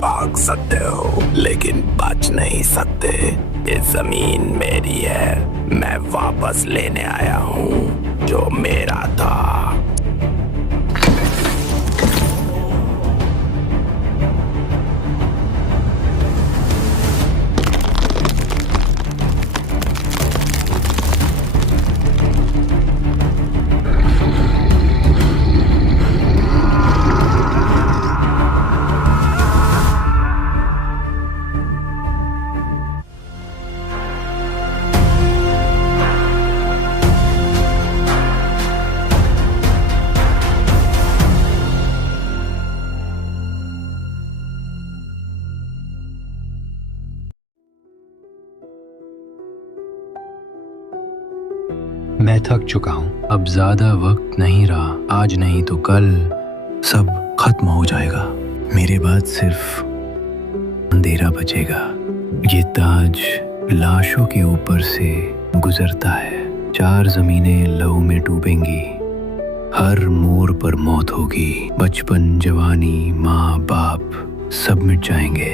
भाग सकते हो लेकिन बच नहीं सकते। ये जमीन मेरी है, मैं वापस लेने आया हूँ जो मेरा था। मैं थक चुका हूँ, अब ज्यादा वक्त नहीं रहा। आज नहीं तो कल सब खत्म हो जाएगा। मेरे बाद सिर्फ अंधेरा बचेगा। ये ताज लाशों के ऊपर से गुजरता है। 4 जमीनें लहू में डूबेंगी, हर मोड़ पर मौत होगी। बचपन, जवानी, माँ बाप सब मिट जाएंगे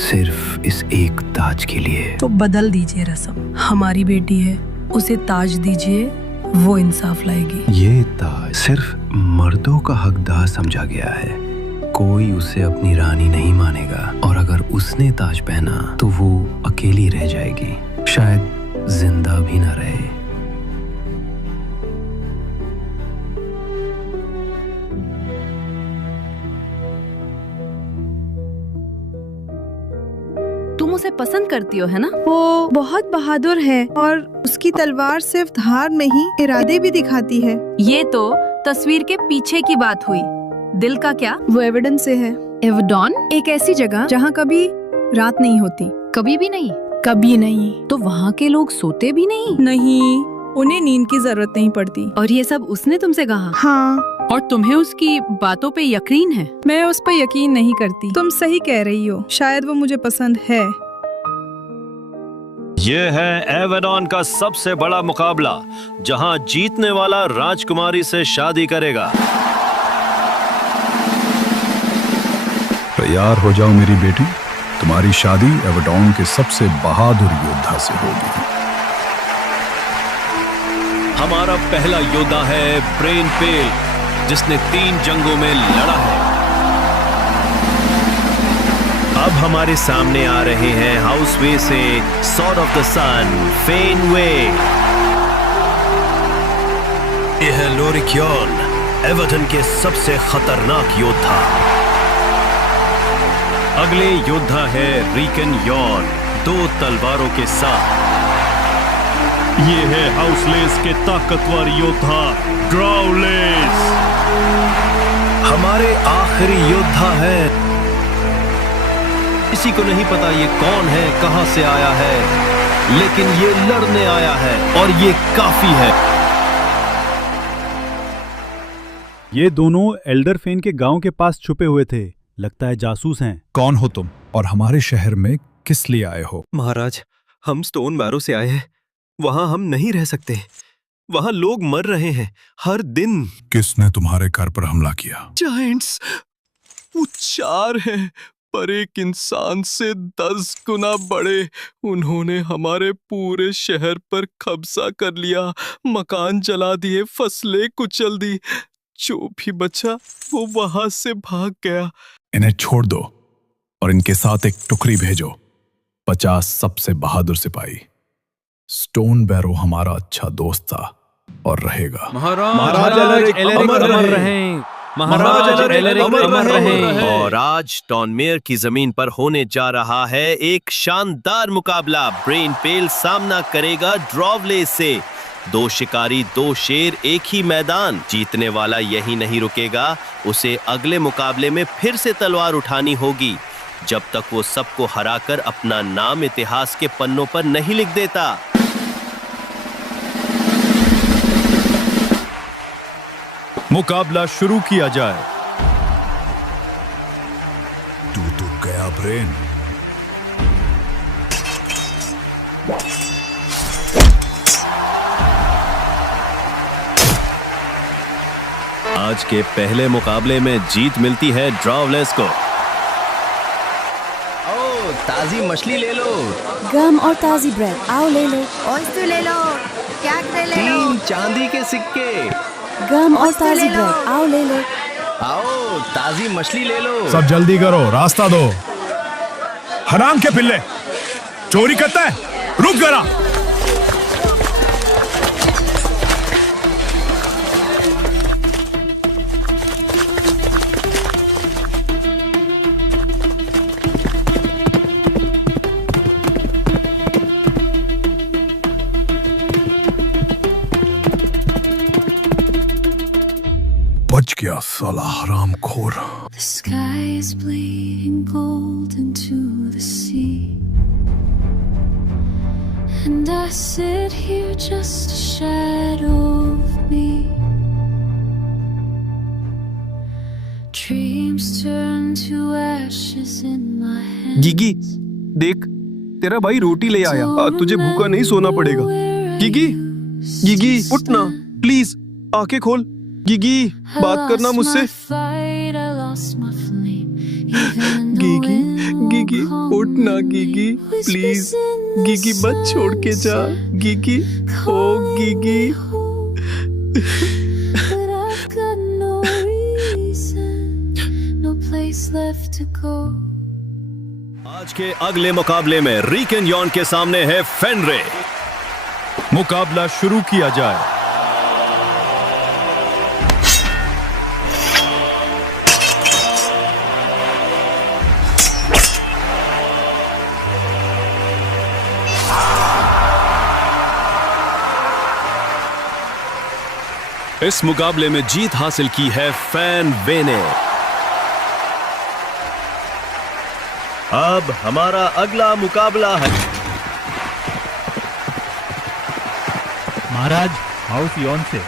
सिर्फ इस एक ताज के लिए। तो बदल दीजिए रस्म, हमारी बेटी है, उसे ताज दीजिए, वो इंसाफ लाएगी। ये ताज सिर्फ मर्दों का हकदार समझा गया है। कोई उसे अपनी रानी नहीं मानेगा, और अगर उसने ताज पहना तो वो अकेली रह जाएगी, शायद जिंदा भी ना रहे। तुम उसे पसंद करती हो, है ना? वो बहुत बहादुर है और उसकी तलवार सिर्फ धार नहीं, इरादे भी दिखाती है। ये तो तस्वीर के पीछे की बात हुई, दिल का क्या? वो एविडेंस से है। एवडॉन? एक ऐसी जगह जहाँ कभी रात नहीं होती। कभी भी नहीं? कभी नहीं। तो वहाँ के लोग सोते भी नहीं? नहीं, उन्हें नींद की जरूरत नहीं पड़ती। और ये सब उसने तुमसे कहा? हाँ। और तुम्हें उसकी बातों पे यकीन है? मैं उस पर यकीन नहीं करती। तुम सही कह रही हो, शायद वो मुझे पसंद है। ये है एवेडॉन का सबसे बड़ा मुकाबला, जहां जीतने वाला राजकुमारी से शादी करेगा। तैयार हो जाओ मेरी बेटी, तुम्हारी शादी एवेडॉन के सबसे बहादुर योद्धा से होगी। हमारा पहला योद्धा है ब्रेन पेल, जिसने 3 जंगों में लड़ा है। अब हमारे सामने आ रहे हैं हाउस वे से सॉर्ड ऑफ द सन फेन वे। यह है लोरिक्योन, एवर्टन के सबसे खतरनाक योद्धा। अगले योद्धा है रीकन यॉन, 2 तलवारों के साथ। ये है हाउसलेस के ताकतवर योद्धा ड्राउलेस। हमारे आखिरी योद्धा है, किसी को नहीं पता ये कौन है, कहां से आया है, लेकिन ये लड़ने आया है और ये काफी है। ये दोनों एल्डर फेन के गांव के पास छुपे हुए थे, लगता है जासूस हैं। कौन हो तुम और हमारे शहर में किस लिए आए हो? महाराज, हम स्टोन बैरो से आए हैं। वहां हम नहीं रह सकते, वहां लोग मर रहे हैं हर दिन। किसने तुम्हारे घर पर हमला किया? जायंट्स, वो 4 हैं, पर एक इंसान से 10 गुना बड़े। उन्होंने हमारे पूरे शहर पर कब्जा कर लिया, मकान जला दिए, फसलें कुचल दी। जो भी बचा वो वहां से भाग गया। इन्हें छोड़ दो और इनके साथ एक टुकड़ी भेजो, 50 सबसे बहादुर सिपाही। स्टोन बैरो हमारा अच्छा दोस्त था और रहेगा। महाराज अमर रहें। महाराज अमर रहें। और आज टॉनमेयर की जमीन पर होने जा रहा है एक शानदार मुकाबला। ब्रेन पेल सामना करेगा ड्रॉवलेस से। 2 शिकारी, 2 शेर, एक ही मैदान। जीतने वाला यही नहीं रुकेगा, उसे अगले मुकाबले में फिर से तलवार उठानी होगी, जब तक वो सबको हराकर अपना नाम इतिहास के पन्नों पर नहीं लिख देता। मुकाबला शुरू किया जाए। तू तो गया ब्रेन। आज के पहले मुकाबले में जीत मिलती है ड्राउलेस को। ताजी मछली ले लो। गम और ताजी ब्रेड, आओ ले लो। ओयस्टर ले लो, कैकरे ले लो। 3 चांदी के सिक्के। गम और ताजी ब्रेड, आओ ले लो। आओ ताजी मछली ले लो। सब जल्दी करो, रास्ता दो। हराम के पिल्ले, चोरी करता है, रुक जरा। बच गया साला हरामखोर। The sky is bleeding gold into the sea, and I sit here just a shadow of me. Dreams turn to ashes in my hands. गीगी, देख तेरा भाई रोटी ले आया। तुझे भूखा नहीं सोना पड़ेगा। गीगी, गीगी उठ ना प्लीज, आंखें खोल। गीगी, बात करना मुझसे। गीगी, गीगी उठ ना गीगी प्लीज। गीगी मत छोड़ के जा। गीगी, ओ गीगी। आज के अगले मुकाबले में रीकन यॉन के सामने है फेनरे। मुकाबला शुरू किया जाए। इस मुकाबले में जीत हासिल की है फैन वे ने। अब हमारा अगला मुकाबला है महाराज हाउस यॉन से।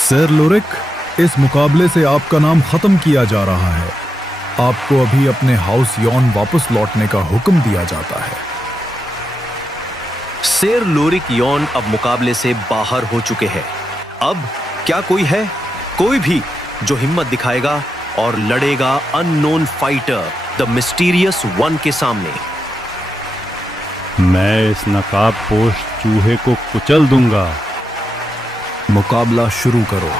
सर लोरिक, इस मुकाबले से आपका नाम खत्म किया जा रहा है। आपको अभी अपने हाउस यॉन वापस लौटने का हुक्म दिया जाता है। सेर लोरिक यॉन अब मुकाबले से बाहर हो चुके हैं। अब क्या कोई है, कोई भी जो हिम्मत दिखाएगा और लड़ेगा unknown fighter the mysterious one के सामने? मैं इस नकाबपोश चूहे को कुचल दूंगा। मुकाबला शुरू करो।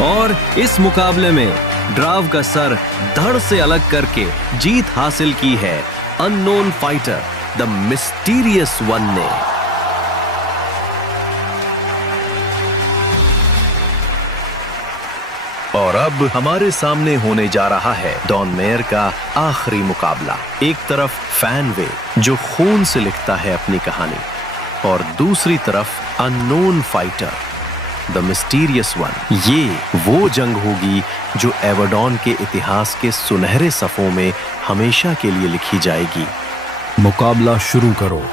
और इस मुकाबले में ड्राव का सर धड़ से अलग करके जीत हासिल की है unknown fighter the mysterious one ने। और अब हमारे सामने होने जा रहा है डॉन मेयर का आखिरी मुकाबला। एक तरफ फैन वे जो खून से लिखता है अपनी कहानी, और दूसरी तरफ unknown fighter the mysterious one. ये वो जंग होगी जो एवरडॉन के इतिहास के सुनहरे सफ़ों में हमेशा के लिए लिखी जाएगी। मुकाबला शुरू करो।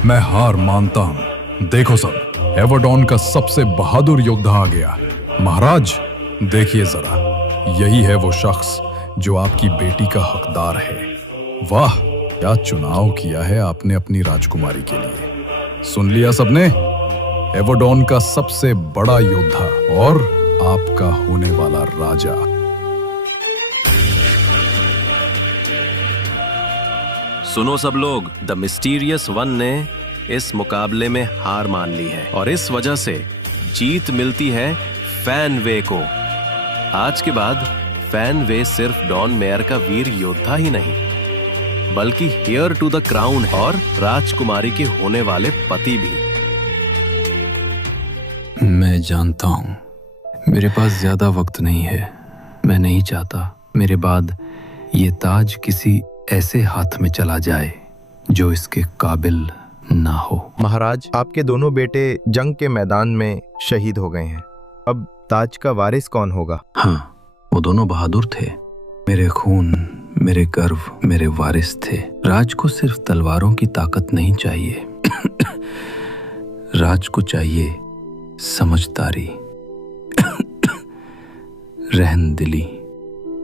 मैं हार मानता हूं। देखो सब, एवरडॉन का सबसे बहादुर योद्धा आ गया। महाराज देखिए जरा, यही है वो शख्स जो आपकी बेटी का हकदार है। वाह, क्या चुनाव किया है आपने अपनी राजकुमारी के लिए। सुन लिया सबने, एवरडॉन का सबसे बड़ा योद्धा और आपका होने वाला राजा। सुनो सब लोग, द मिस्टीरियस वन ने इस मुकाबले में हार मान ली है और इस वजह से जीत मिलती है फैन वे को। आज के बाद फैन वे सिर्फ डॉन मेयर का वीर योद्धा ही नहीं, बल्कि हेयर टू द क्राउन और राजकुमारी के होने वाले पति भी। मैं जानता हूं मेरे पास ज्यादा वक्त नहीं है। मैं नहीं चाहता मेरे बाद ये ताज किसी ऐसे हाथ में चला जाए जो इसके काबिल ना हो। महाराज, आपके दोनों बेटे जंग के मैदान में शहीद हो गए हैं। अब ताज का वारिस कौन होगा? हाँ, वो दोनों बहादुर थे, मेरे खून, मेरे गर्व, मेरे वारिस थे। राज को सिर्फ तलवारों की ताकत नहीं चाहिए, राज को चाहिए समझदारी, रहमदिली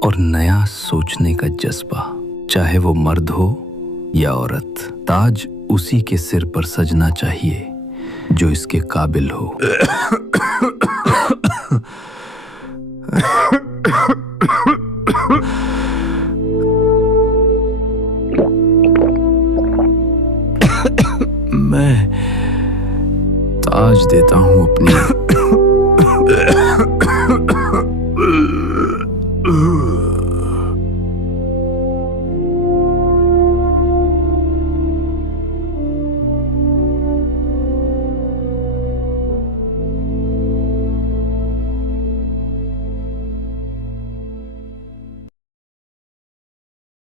और नया सोचने का जज्बा, चाहे वो मर्द हो या औरत। ताज उसी के सिर पर सजना चाहिए जो इसके काबिल हो। मैं ताज देता हूं अपनी